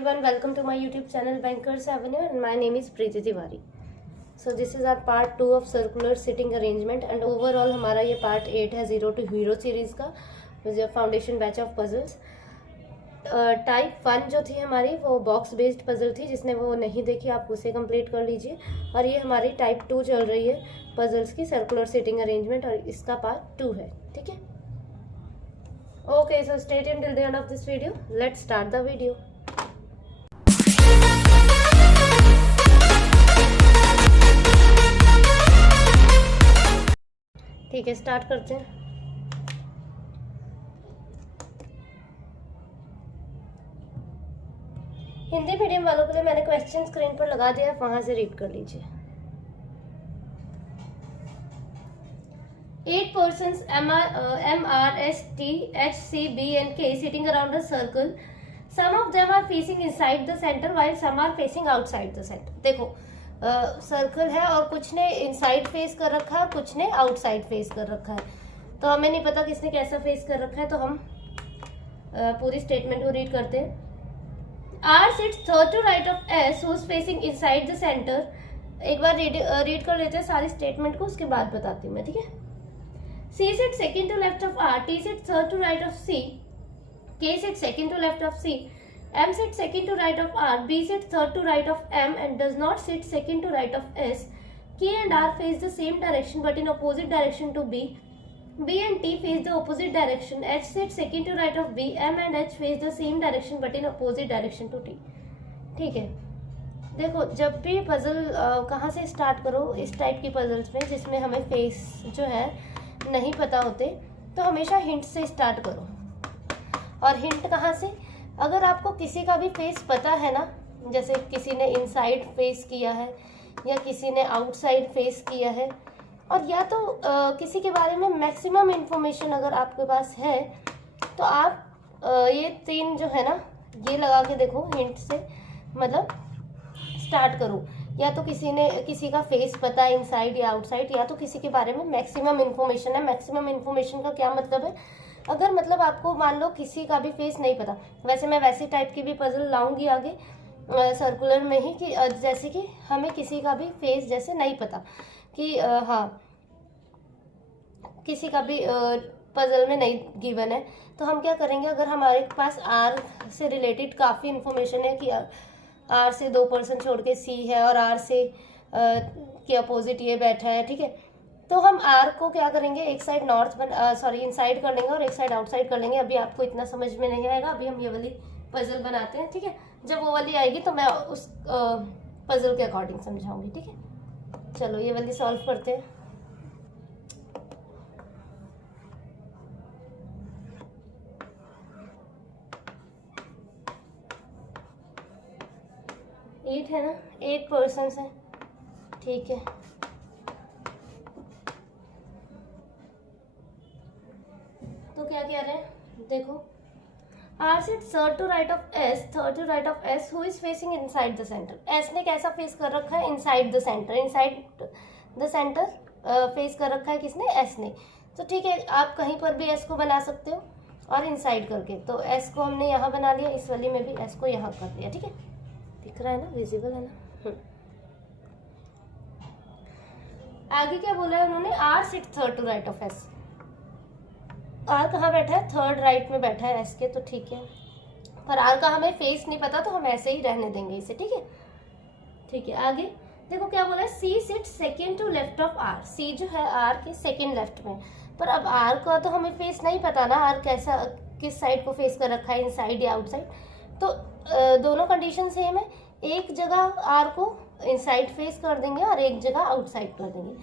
everyone, welcome to my YouTube channel Bankers Avenue and my name is Preeti Tiwari. So this is our part 2 of circular sitting arrangement and overall हमारा ये part 8 है 0 to Hero series का, which is a foundation batch of puzzles. Type 1 जो थी हमारी वो box based puzzle थी, जिसने वो नहीं देखी आप उसे कंप्लीट कर लीजिए. और ये हमारी टाइप 2 चल रही है पजल्स की, सर्कुलर सिटिंग अरेंजमेंट, और इसका पार्ट 2 है. ठीक है. Okay, so stay tuned till the end of this video. Let's start the video. ठीक है, स्टार्ट करते हैं. हिंदी मीडियम वालों के लिए मैंने क्वेश्चन स्क्रीन पर लगा दिया है, वहां से रीड कर लीजिए. 8 persons M, R, S, T, H, C, B and K sitting around a circle. Some of them are facing inside the center while some are facing outside the center. देखो circle है और कुछ ने inside face कर रखा है और कुछ ने आउटसाइड फेस कर रखा है. तो हमें नहीं पता किसने कैसा फेस कर रखा है, तो हम पूरी स्टेटमेंट को रीड करते हैं. R sits third to right of S who is facing inside the center. एक बार रीड कर लेते हैं सारी स्टेटमेंट को, उसके बाद बताती हूँ मैं. ठीक है. C sits second to left of R, T sits third to right of C, K sits second to left of C, M sits second to right of R, B sits third to right of M and does not sit second to right of S. K and R face the same direction but in opposite direction to B. B and T face the opposite direction. H sits second to right of B, M and H face the same direction but in opposite direction to T. ठीक है. देखो, जब भी puzzle कहाँ से start करो इस type की पजल्स में जिसमें हमें फेस जो है नहीं पता होते, तो हमेशा हिंट से स्टार्ट करो. और हिंट कहाँ से? अगर आपको किसी का भी फेस पता है ना, जैसे किसी ने इनसाइड फेस किया है या किसी ने आउटसाइड फेस किया है, और या तो किसी के बारे में मैक्सिमम इन्फॉर्मेशन अगर आपके पास है, तो आप ये 3 जो है ना ये लगा के देखो हिंट से, मतलब स्टार्ट करो. या तो किसी का फेस पता है इनसाइड या आउटसाइड, या तो किसी के बारे में मैक्सिमम इन्फॉर्मेशन है. मैक्सिमम इन्फॉर्मेशन का क्या मतलब है? अगर मतलब आपको मान लो किसी का भी फेस नहीं पता, वैसे मैं वैसे टाइप की भी पजल लाऊंगी आगे सर्कुलर में ही, कि जैसे कि हमें किसी का भी फेस जैसे नहीं पता कि हाँ किसी का भी पजल में नहीं गिवन है, तो हम क्या करेंगे? अगर हमारे पास आर से रिलेटेड काफ़ी इन्फॉर्मेशन है कि आर से 2% छोड़ के सी है और आर से के अपोजिट ये बैठा है, ठीक है, तो हम आर को क्या करेंगे? एक साइड इनसाइड कर लेंगे और एक साइड आउटसाइड कर लेंगे. अभी आपको इतना समझ में नहीं आएगा, अभी हम ये वाली पजल बनाते हैं. ठीक है. जब वो वाली आएगी तो मैं उस पजल के अकॉर्डिंग समझाऊंगी. ठीक है. चलो ये वाली सॉल्व करते हैं. एट है ना, 8 पर्सन्स हैं. ठीक है. तो क्या कह रहे हैं? देखो, R sits third to right of S, who is facing inside the center. S ने कैसा फेस कर रखा है? इनसाइड द सेंटर फेस कर रखा है किसने? S ने. तो ठीक है, आप कहीं पर भी S को बना सकते हो और इनसाइड करके. तो S को हमने यहाँ बना लिया, इस वाली में भी S को यहाँ कर दिया. ठीक है, दिख रहा है ना, विजिबल है ना. आगे क्या बोला है उन्होंने? R sits third to right of S. R कहाँ बैठा है? थर्ड राइट में बैठा है S के, तो ठीक है. पर R का हमें फेस नहीं पता, तो हम ऐसे ही रहने देंगे इसे. ठीक है. ठीक है. आगे देखो क्या बोला है? C sits second to left of R. C जो है R के सेकेंड लेफ्ट में. पर अब R का तो हमें फेस नहीं पता ना, R कैसा किस साइड को फेस कर रखा है, इनसाइड या आउटसाइड. तो दोनों कंडीशन सेम है. एक जगह R को इनसाइड फेस कर देंगे और एक जगह आउटसाइड कर देंगे.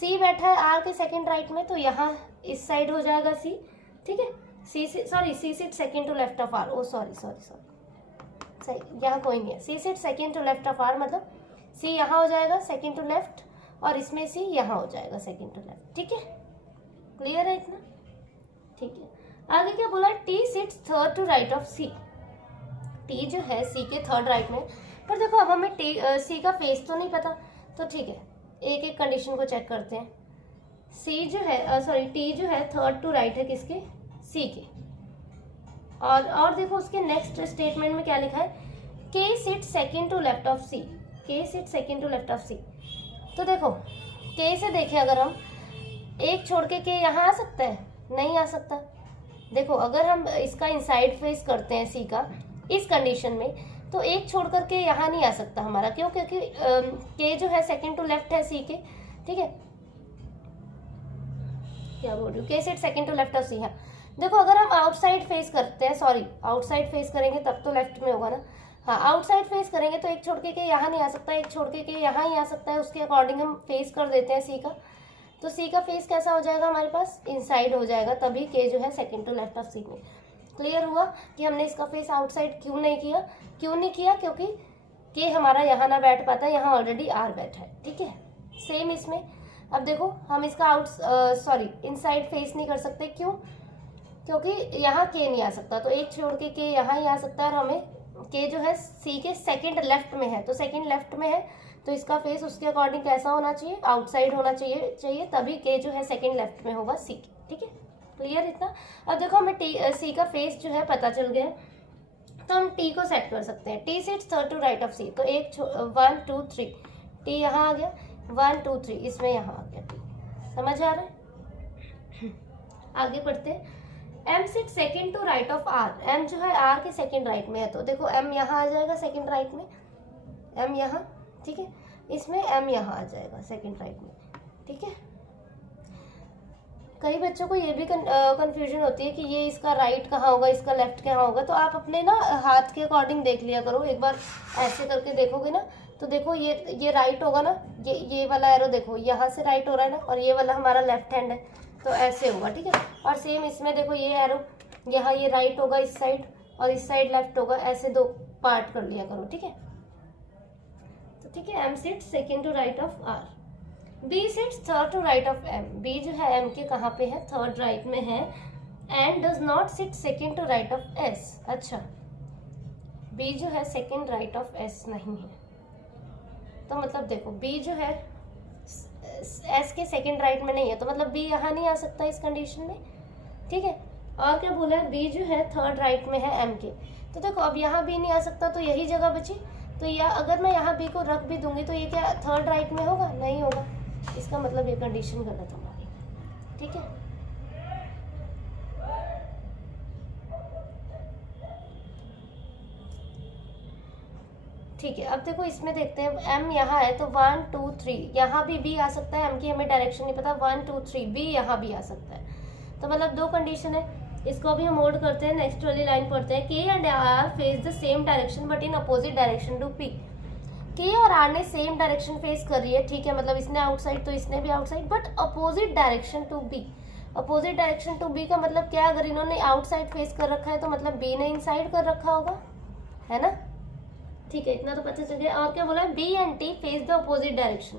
C बैठा है R के सेकंड राइट में, तो यहाँ इस साइड हो जाएगा C. ठीक है. C sit second to left of R. Oh sorry सही, यहाँ कोई नहीं है. C sit second to left of R, मतलब C यहाँ हो जाएगा सेकंड टू लेफ्ट, और इसमें C यहाँ हो जाएगा सेकंड टू लेफ्ट. ठीक है, क्लियर है इतना? ठीक है. आगे क्या बोला? T sits third to right of C. T जो है C के थर्ड राइट में. पर देखो, अब हमें C का फेस तो नहीं पता, तो ठीक है, एक एक कंडीशन को चेक करते हैं. T जो है थर्ड टू राइट है किसके? C के. और देखो उसके नेक्स्ट स्टेटमेंट में क्या लिखा है? K sit second to left of C, K sit second to left of C. तो देखो के से देखें अगर हम, एक छोड़ के यहाँ आ सकता है? नहीं आ सकता। देखो अगर हम इसका इनसाइड फेस करते हैं सी का इस कंडीशन में, तो एक छोड़ करके यहाँ नहीं आ सकता हमारा। क्यों? क्योंकि के जो है सेकेंड टू लेफ्ट है सी के, ठीक है, क्या बोल रही हूँ, K set second to left of C है। देखो अगर हम आउटसाइड फेस करते हैं, सॉरी आउटसाइड फेस करेंगे तब तो लेफ्ट में होगा ना, हाँ आउटसाइड फेस करेंगे तो एक छोड़ के यहाँ नहीं आ सकता, एक छोड़ के यहाँ ही आ सकता है, उसके अकॉर्डिंग हम फेस कर देते हैं सी का। तो सी का फेस कैसा हो जाएगा हमारे पास? इनसाइड हो जाएगा, तभी के जो है सेकेंड टू लेफ्ट ऑफ सी में। क्लियर हुआ कि हमने इसका फेस आउटसाइड क्यों नहीं किया? क्यों नहीं किया? क्योंकि के हमारा यहाँ ना बैठ पाता, यहाँ ऑलरेडी आर बैठा है, ठीक है। सेम इसमें अब देखो हम इसका इनसाइड फेस नहीं कर सकते। क्यों? क्योंकि यहाँ के नहीं आ सकता, तो एक छोड़ के यहाँ ही आ सकता है, और हमें के जो है सी के सेकंड लेफ्ट में है, तो सेकंड लेफ्ट में है तो इसका फेस उसके अकॉर्डिंग कैसा होना चाहिए? आउटसाइड होना चाहिए, तभी के जो है सेकंड लेफ्ट में होगा सी के, ठीक है। क्लियर इतना? अब देखो हमें सी का फेस जो है पता चल गया, तो हम टी को सेट कर सकते हैं। T sits third to right of C, तो 1 2 3 टी यहाँ आ गया, 1 2 3 इसमें यहाँ आ गया टी। समझ आ रहा है? आगे बढ़ते हैं। M sit second to right of R, M जो है आर के सेकेंड राइट में है, तो देखो एम यहाँ आ जाएगा सेकेंड राइट में, एम यहाँ, ठीक है, इसमें एम यहाँ आ जाएगा सेकेंड राइट में, ठीक है। कई बच्चों को ये भी कंफ्यूजन होती है कि ये इसका राइट कहाँ होगा, इसका लेफ्ट कहाँ होगा, तो आप अपने ना हाथ के अकॉर्डिंग देख लिया करो। एक बार ऐसे करके देखोगे ना, तो देखो ये राइट होगा ना, ये वाला एरो देखो यहाँ से राइट हो रहा है ना, और ये वाला हमारा लेफ्ट हैंड है, तो ऐसे होगा, ठीक है। और सेम इसमें देखो ये एरो यहाँ, ये राइट होगा इस साइड और इस साइड लेफ्ट होगा, ऐसे दो पार्ट कर लिया करो, ठीक है। तो ठीक है, M sit second to right of R, B sits third to right of M, B जो है एम के कहाँ पे है? थर्ड राइट में है। And does not sit second to right of S, अच्छा बी जो है सेकेंड राइट ऑफ एस नहीं है, तो मतलब देखो बी जो है एस के सेकेंड राइट में नहीं है, तो मतलब बी यहाँ नहीं आ सकता इस कंडीशन में, ठीक है। और क्या बोला है? बी जो है थर्ड राइट में है एम के, तो देखो अब यहाँ बी नहीं आ सकता, तो यही जगह बची। तो या अगर मैं यहाँ बी को रख भी दूंगी तो ये क्या थर्ड राइट में होगा? नहीं होगा, इसका मतलब ये कंडीशन गलत हमारी, ठीक है। ठीक है, अब देखो इसमें देखते हैं, एम यहाँ है तो 1 2 3 यहाँ भी बी आ सकता है, एम की हमें डायरेक्शन नहीं पता, 1 2 3 बी यहाँ भी आ सकता है, तो मतलब दो कंडीशन है। इसको अभी हम मोड करते हैं, नेक्स्ट वाली लाइन पढ़ते हैं। K and R face the same direction but in opposite direction to P, K और आर ने सेम डायरेक्शन फेस कर रही है, ठीक है, मतलब इसने आउटसाइड तो इसने भी outside, but opposite direction to B. Opposite direction to B का मतलब क्या? अगर इन्होंने आउटसाइड फेस कर रखा है तो मतलब बी ने इनसाइड कर रखा होगा, है ना, ठीक है, इतना तो पता चल गया। और क्या बोला है? B and T face the opposite direction,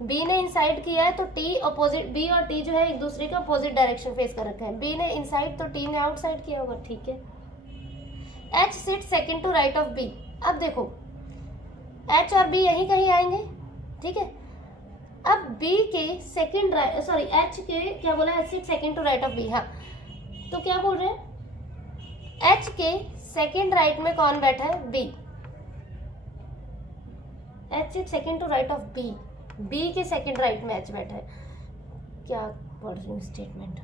B ने इनसाइड किया है तो टी अपोजिट, बी और टी जो है एक दूसरे का अपोजिट डायरेक्शन फेस कर रखा है, बी ने इनसाइड तो टी ने आउटसाइड किया होगा, ठीक है। H sit second to right of B, अब देखो एच और बी यहीं कहीं आएंगे, ठीक है। अब बी के सेकेंड राइट, सॉरी एच के क्या बोला? H sit second to right of B, हाँ, तो क्या बोल रहे हैं? एच के सेकेंड राइट में कौन बैठा है? B. H sit second to right of B, B के सेकेंड राइट में एच बैठा है, क्या पढ़ रही हूँ स्टेटमेंट।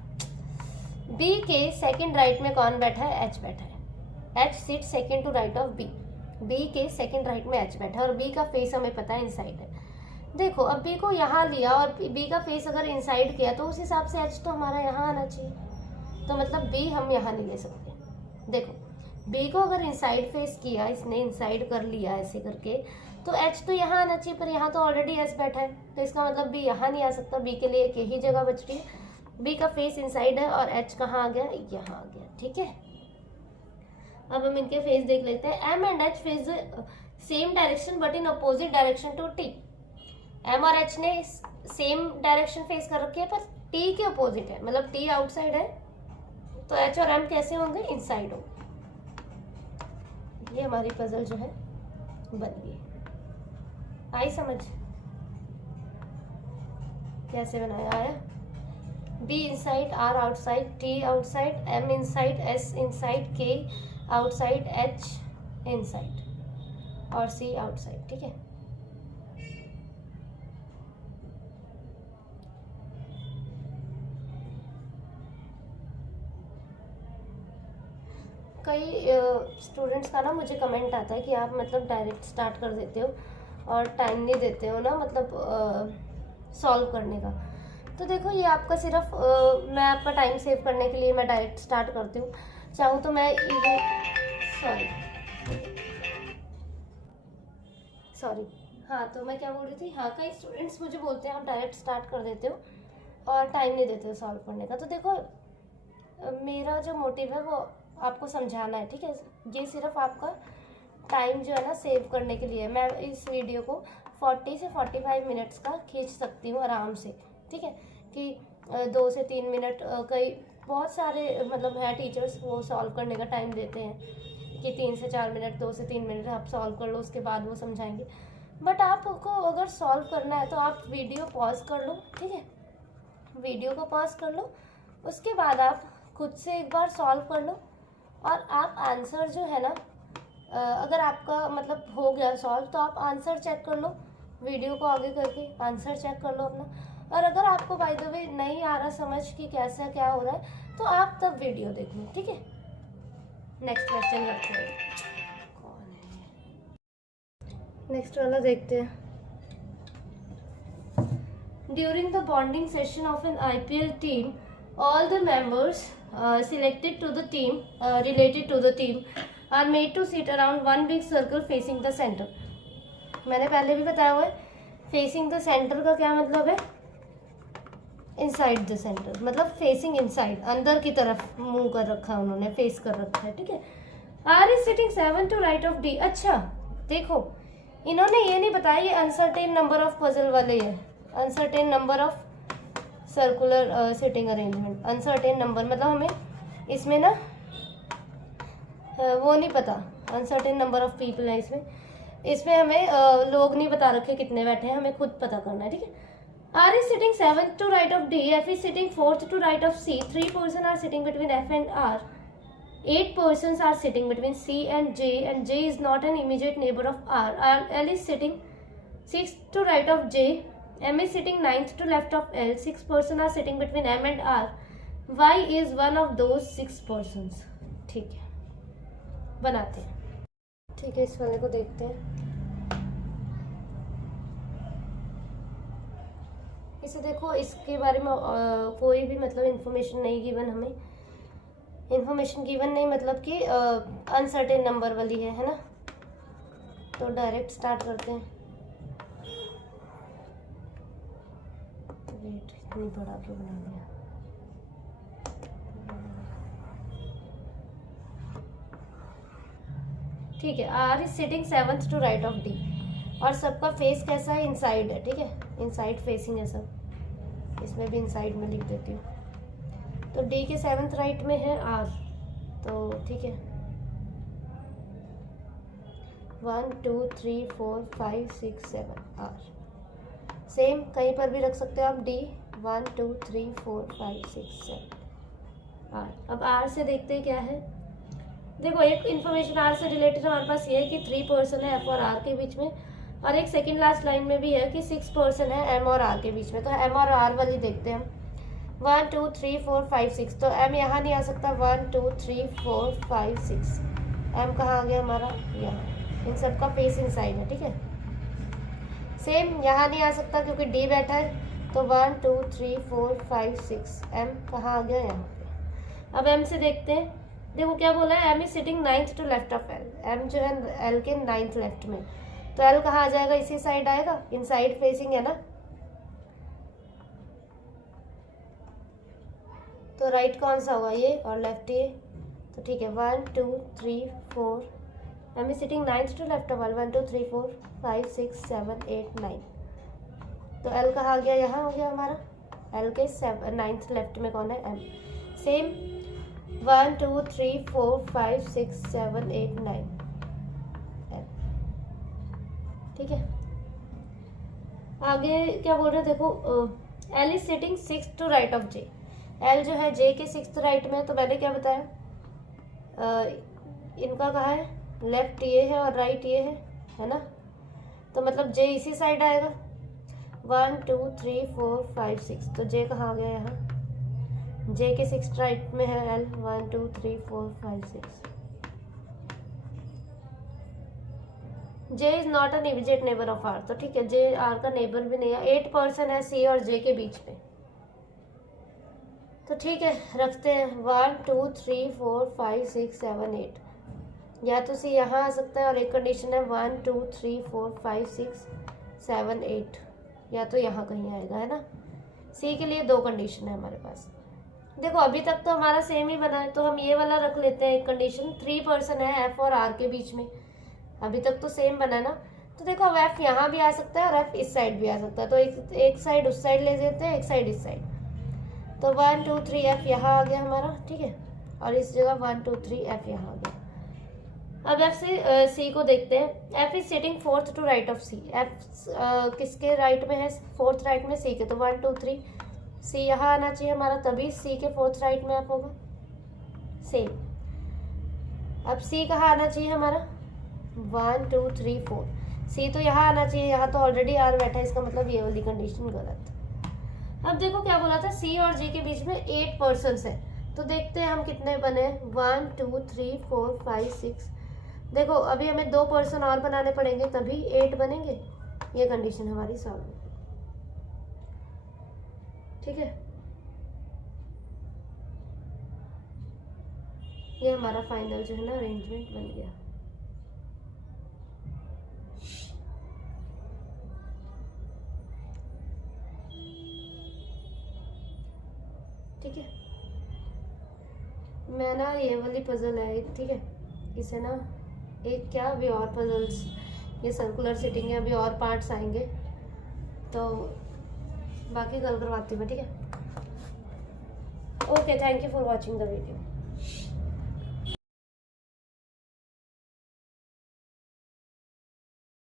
बी के सेकेंड राइट में कौन बैठा है? एच बैठा है। H sit second to right of B, B के सेकेंड राइट में एच बैठा है, और बी का फेस हमें पता है इनसाइड है। देखो अब बी को यहाँ लिया और बी का फेस अगर इनसाइड किया तो उस हिसाब से एच तो हमारा यहाँ आना चाहिए, तो मतलब बी हम यहाँ नहीं ले सकते। देखो बी को अगर इनसाइड फेस किया, इसने इनसाइड कर लिया ऐसे करके, तो एच तो यहाँ आना चाहिए, पर यहाँ तो ऑलरेडी एस बैठा है, तो इसका मतलब बी यहाँ नहीं आ सकता। बी के लिए एक ही जगह बच रही है, बी का फेस इनसाइड है और एच कहाँ आ गया? यहाँ आ गया, ठीक है। अब हम इनके फेस देख लेते हैं। M and H face same direction but in opposite direction to T, M और एच ने सेम डायरेक्शन फेस कर रखी है पर टी के अपोजिट है, मतलब टी आउटसाइड है, तो एच और एम कैसे होंगे? इनसाइड होंगे। ये हमारी पजल जो है बन गई। आई समझ कैसे बनाया? आया? B inside, R outside, T outside, M inside, S inside, K outside, H inside, और सी आउटसाइड, ठीक है। कई स्टूडेंट्स का ना मुझे कमेंट आता है कि आप मतलब डायरेक्ट स्टार्ट कर देते हो और टाइम नहीं देते हो ना, मतलब सॉल्व करने का। तो देखो ये आपका सिर्फ मैं आपका टाइम सेव करने के लिए मैं डायरेक्ट स्टार्ट करती हूँ। चाहूँ तो मैं सॉरी हाँ, तो मैं क्या बोल रही थी, हाँ कई स्टूडेंट्स मुझे बोलते हैं आप डायरेक्ट स्टार्ट कर देते हो और टाइम नहीं देते हो सॉल्व करने का। तो देखो मेरा जो मोटिव है वो आपको समझाना है, ठीक है। ये सिर्फ आपका टाइम जो है ना सेव करने के लिए। मैं इस वीडियो को 40 से 45 मिनट्स का खींच सकती हूँ आराम से, ठीक है। कि 2 से 3 मिनट, कई बहुत सारे मतलब है टीचर्स वो सॉल्व करने का टाइम देते हैं कि 3 से 4 मिनट, 2 से 3 मिनट आप सॉल्व कर लो, उसके बाद वो समझाएंगे। बट आपको अगर सॉल्व करना है तो आप वीडियो पॉज कर लो, ठीक है। वीडियो को पॉज कर लो, उसके बाद आप खुद से एक बार सॉल्व कर लो और आप आंसर जो है ना, अगर आपका मतलब हो गया सॉल्व तो आप आंसर चेक कर लो, वीडियो को आगे करके आंसर चेक कर लो अपना। और अगर आपको बाय द वे नहीं आ रहा समझ कि कैसा क्या हो रहा है तो आप तब वीडियो देख लो, ठीक है। नेक्स्ट क्वेश्चन करते हैं, कौन है नेक्स्ट वाला देखते हैं। During the bonding session of an IPL team, all the members selected to the team related to the team are made to sit around one big circle facing the center। मैंने पहले भी बताया हुआ है facing the centre का क्या मतलब है, इनसाइड द सेंटर, मतलब फेसिंग इनसाइड, अंदर की तरफ मुंह कर रखा है उन्होंने, फेस कर रखा है, ठीक है। R is sitting 7 to right of D। अच्छा देखो इन्होंने ये नहीं बताया ये अनसर्टेन नंबर ऑफ पजल वाले है, uncertain number of circular sitting arrangement. Uncertain number मतलब हमें इसमें ना वो नहीं पता, अनसर्टेन नंबर ऑफ पीपल है इसमें हमें लोग नहीं बता रखे कितने बैठे हैं, हमें खुद पता करना है, ठीक है। R is sitting 7th to right of D, F is sitting 4th to right of C, 3 persons are sitting between F and R, 8 persons are sitting between C and J is not an immediate neighbor of R, L is sitting 6th to right of J, M is sitting 9th to left of L, 6 persons are sitting between M and R, Y is one of those 6 persons। ठीक है, बनाते हैं, ठीक है। इस वाले को देखते हैं। इसे देखो इसके बारे में कोई भी मतलब इन्फॉर्मेशन नहीं गिवन, हमें इन्फॉर्मेशन गिवन नहीं मतलब कि अनसर्टेन नंबर वाली है ना। तो डायरेक्ट स्टार्ट करते हैं। वेट इतनी बड़ा क्यों बना दिया, ठीक है। R is sitting 7th to right of D और सबका फेस कैसा है, इनसाइड है, ठीक है। इनसाइड फेसिंग है सब, इसमें भी इनसाइड में लिख देती हूँ। तो D के 7th राइट में है R, तो ठीक है 1 2 3 4 5 6 7 R। सेम कहीं पर भी रख सकते हो आप, D 1 2 3 4 5 6 7 R। अब R से देखते हैं क्या है। देखो एक इन्फॉर्मेशन R से रिलेटेड हमारे पास ये है कि 3 पर्सन है F और R के बीच में, और एक सेकंड लास्ट लाइन में भी है कि 6 पर्सन है M और R के बीच में। तो M और R वाली देखते हैं हम। 1 2 3 4 5 6, तो M यहाँ नहीं आ सकता। 1 2 3 4 5 6, M कहाँ आ गया हमारा, यहाँ। इन सब का फेस इनसाइड है, ठीक है। सेम यहाँ नहीं आ सकता क्योंकि D बैठा है, तो 1 2 3 4 5 6, M कहाँ आ गया, यहाँ पे। अब M से देखते हैं। देखो क्या बोला है, M is sitting 9th to left of L। M जो है L के 9th लेफ्ट में, तो L कहाँ आ जाएगा, इसी साइड आएगा, इनसाइड फेसिंग है ना। तो राइट कौन सा हुआ, ये, और लेफ्ट ये। तो ठीक है 1 2 3 4, M is sitting 9th to left of L, 1 2 3 4 5 6 7 8 9। तो L कहाँ आ गया, यहाँ हो गया हमारा। L के 9th लेफ्ट में कौन है, M। सेम 1 2 3 4 5 6 7 8 9, ठीक है। आगे क्या बोल रहे हैं, देखो L is sitting 6th to right of J। L जो है J के 6th राइट में, तो मैंने क्या बताया, इनका कहाँ है, लेफ्ट ये है और राइट ये है, है ना, तो मतलब जे इसी साइड आएगा। 1 2 3 4 5 6, तो जे कहाँ आ गया यहाँ, जे के 6 राइट में है L. 1 2 3 4 5 6। J is not an immediate neighbour of R, तो ठीक है, जे आर का नेबर भी नहीं है। 8 पर्सन है सी और जे के बीच में, तो ठीक है रखते हैं 1 2 3 4 5 6 7 8। या तो सी यहाँ आ सकता है, और एक कंडीशन है 1 2 3 4 5 6 7 8, या तो यहाँ कहीं आएगा, है ना। सी के लिए 2 कंडीशन है हमारे पास। देखो अभी तक तो हमारा सेम ही बना है, तो हम ये वाला रख लेते हैं एक कंडीशन। 3 पर्सन है एफ और आर के बीच में, अभी तक तो सेम बना ना। तो देखो अब एफ यहाँ भी आ सकता है और एफ इस साइड भी आ सकता है, तो एक साइड उस साइड ले लेते हैं, एक साइड इस साइड। तो 1 2 3 एफ यहाँ आ गया हमारा, ठीक है, और इस जगह 1 2 3 एफ यहाँ आ गया। अब एफ से सी को देखते हैं। F is sitting 4th to right of C. F किसके राइट में है, 4th राइट में सी के, तो 1 2 3 सी यहाँ आना चाहिए हमारा, तभी सी के 4th राइट में एफ होगा। सेम अब सी कहाँ आना चाहिए हमारा, 1 2 3 4, सी तो यहाँ आना चाहिए, यहाँ तो ऑलरेडी आर बैठा है, इसका मतलब ये वाली कंडीशन गलत। अब देखो क्या बोला था, सी और जे के बीच में 8 पर्सन्स है, तो देखते हैं हम कितने बने। 1 2 3 4 5 6, देखो अभी हमें 2 पर्सन और बनाने पड़ेंगे तभी 8 बनेंगे। ये कंडीशन हमारी सॉल्व है, ठीक है। ये हमारा फाइनल जो है ना अरेंजमेंट बन गया। ठीक है, मैं ना ये वाली पजल है, ठीक है, इसे ना एक क्या अभी और पजल्स, ये सर्कुलर सिटिंग है, अभी और पार्ट्स आएंगे, तो बाकी कल करवाती हूँ मैं, ठीक है। Okay, thank you for watching the video.